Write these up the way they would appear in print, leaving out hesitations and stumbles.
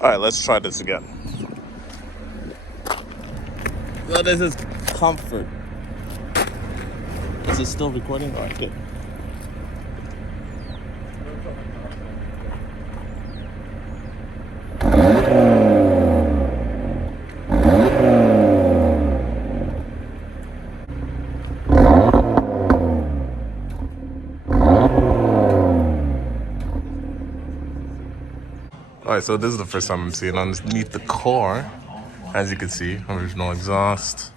All right, let's try this again. So this is comfort. Is it still recording? All right, good. All right, so this is the first time I'm seeing underneath the car. As you can see, original exhaust,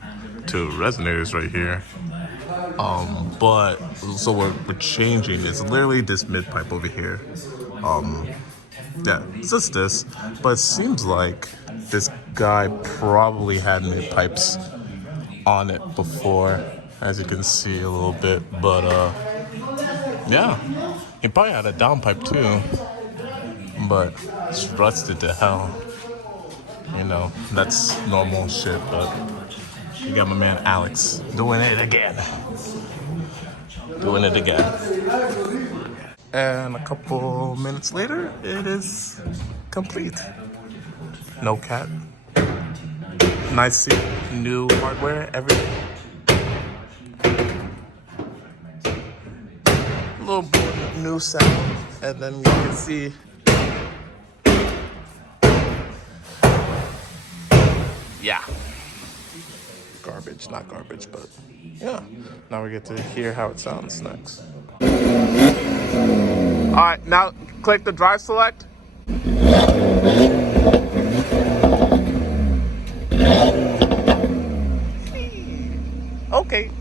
2 resonators right here. But so what we're changing is literally this mid pipe over here. Yeah, it's just this, but it seems like this guy probably had mid pipes on it before, as you can see a little bit. But yeah, he probably had a downpipe too, but it's rusted to hell. You know, that's normal shit, but you got my man Alex doing it again. Doing it again. And a couple minutes later, it is complete. No cat. Nice seat, new hardware, everything. A little bit of new sound, and then you can see yeah. Garbage, not garbage, but yeah. Now we get to hear how it sounds next. All right, now click the drive select. Okay.